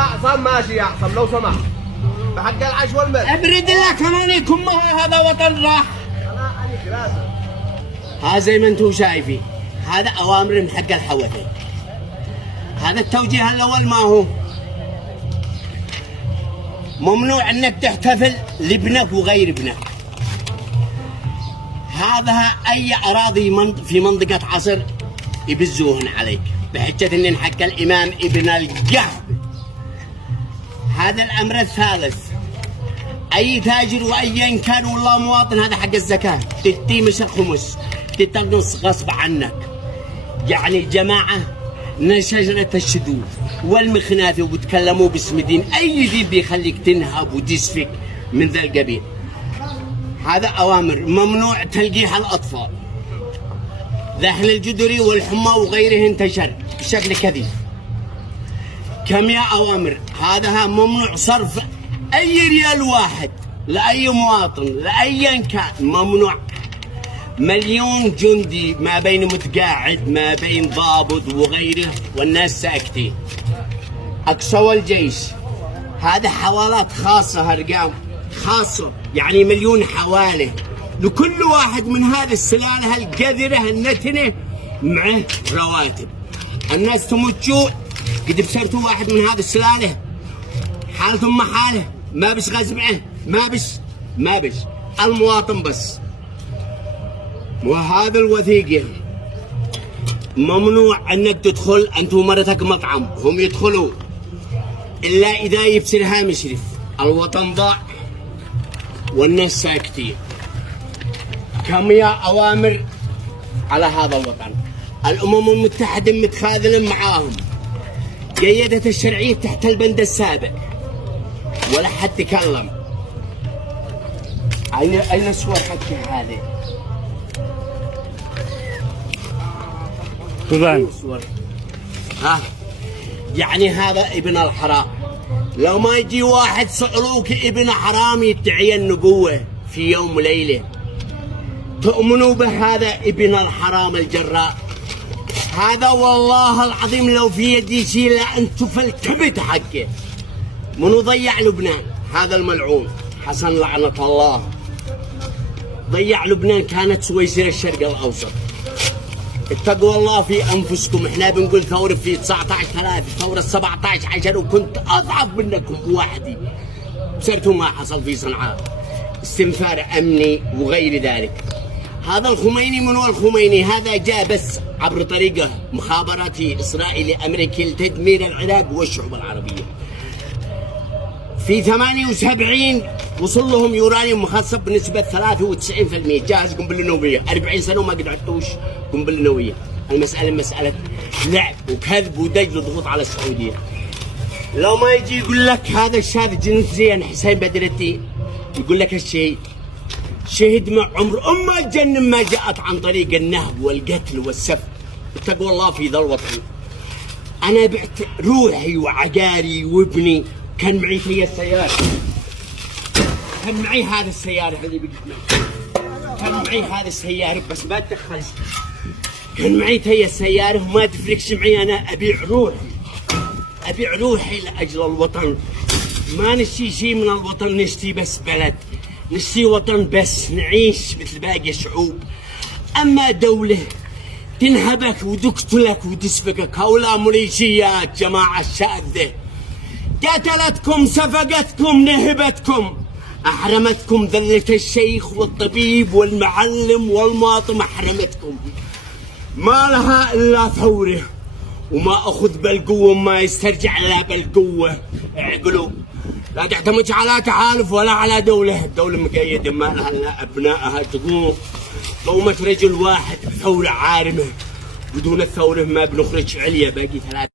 عصام ماشي يا عصام لو سمحت بحق العيش والملح. ابرد الله كمان يكون ما هو هذا وطن راح. ها زي ما انتم شايفين هذا اوامر من حق الحوثي. هذا التوجيه الاول ما هو ممنوع انك تحتفل لابنك وغير ابنك. هذا اي اراضي في منطقه عصر يبزوهن عليك بحجه ان حق الامام ابن القحط. هذا الامر الثالث اي تاجر وايا كان والله مواطن هذا حق الزكاه تدي مش الخمس تتنص غصب عنك. يعني جماعه من شجره الشذوذ والمخناث وبتكلموا باسم دين اي دين بيخليك تنهب وتسفك من ذا القبيل. هذا اوامر ممنوع تلقيح الاطفال. ذهن الجدري والحمى وغيره انتشر بشكل كثير. كم يا اوامر هذا ممنوع صرف اي ريال واحد لاي مواطن لايا كان. ممنوع. مليون جندي ما بين متقاعد ما بين ضابط وغيره والناس ساكتين. اقصى الجيش هذا حوالات خاصه ارقام خاصه يعني مليون حواله لكل واحد من هذه السلاله القذره النتنه معه رواتب. الناس تموت جوع قد بصرتوا واحد من هذه السلاله حالتهم محاله ما بس غزمعه ما بس المواطن بس. وهذا الوثيقه ممنوع انك تدخل انت ومرتك مطعم هم يدخلوا الا اذا يبصرها مشرف. الوطن ضاع والناس ساكتين. كم يا اوامر على هذا الوطن. الامم المتحده متخاذلين معاهم. قيدت الشرعيه تحت البند السابع ولا حد تكلم. اين الصور حقي هذه؟ طبعا ها يعني هذا ابن الحرام. لو ما يجي واحد صعلوك ابن حرام يدعي النبوه في يوم وليله تؤمنوا بهذا ابن الحرام الجراء. هذا والله العظيم لو في يدي شيء لأنت فالكبت حقه. منو ضيع لبنان؟ هذا الملعون حسن لعنة الله. ضيع لبنان كانت سويسرا الشرق الأوسط. اتقوا الله في أنفسكم. احنا بنقول ثورة في 19/3 ثورة 17 وكنت أضعف منكم بوحدي. بصرتوا ما حصل في صنعاء استنفار أمني وغير ذلك. هذا الخميني منو الخميني؟ هذا جاء بس عبر طريقه مخابراتي اسرائيلي امريكي لتدمير العراق والشعوب العربيه. في 78 وصل لهم يورانيوم مخصب بنسبه 93% جاهز قنبله نوويه. 40 سنه وما قد عدتوش قنبله نوويه. المساله مساله لعب وكذب ودجل وضغوط على السعوديه. لو ما يجي يقول لك هذا الشاذ جنسيا حسين بدر الدين يقول لك الشهيد شهد مع عمر أمه الجنة ما جاءت عن طريق النهب والقتل والسفك. اتقوا الله في ذا الوطن. أنا بعت روحي وعقاري وابني. كان معي هي السيارة. كان معي هذا السيارة اللي بقدمه. كان معي هذا السيارة بس ما تدخل. كان معي هي السيارة وما تفرقش معي. أنا أبيع روحي. أبيع روحي لأجل الوطن. ما نشتي شيء من الوطن نشتي بس بلد. نشتي وطن بس نعيش مثل باقي الشعوب. اما دولة تنهبك وتقتلك وتسفكك هؤلاء ميليشيات جماعة الشاذة قتلتكم سفقتكم نهبتكم احرمتكم ذلة الشيخ والطبيب والمعلم والمواطن احرمتكم. ما لها الا ثورة وما اخذ بالقوة وما يسترجع الا بالقوة. اعقلوا لا تعتمد على تحالف ولا على دولة. الدولة مقيدة ما لها الا ابنائها تقوم قومة رجل واحد بثورة عارمة. بدون الثورة ما بنخرج عليا باقي 3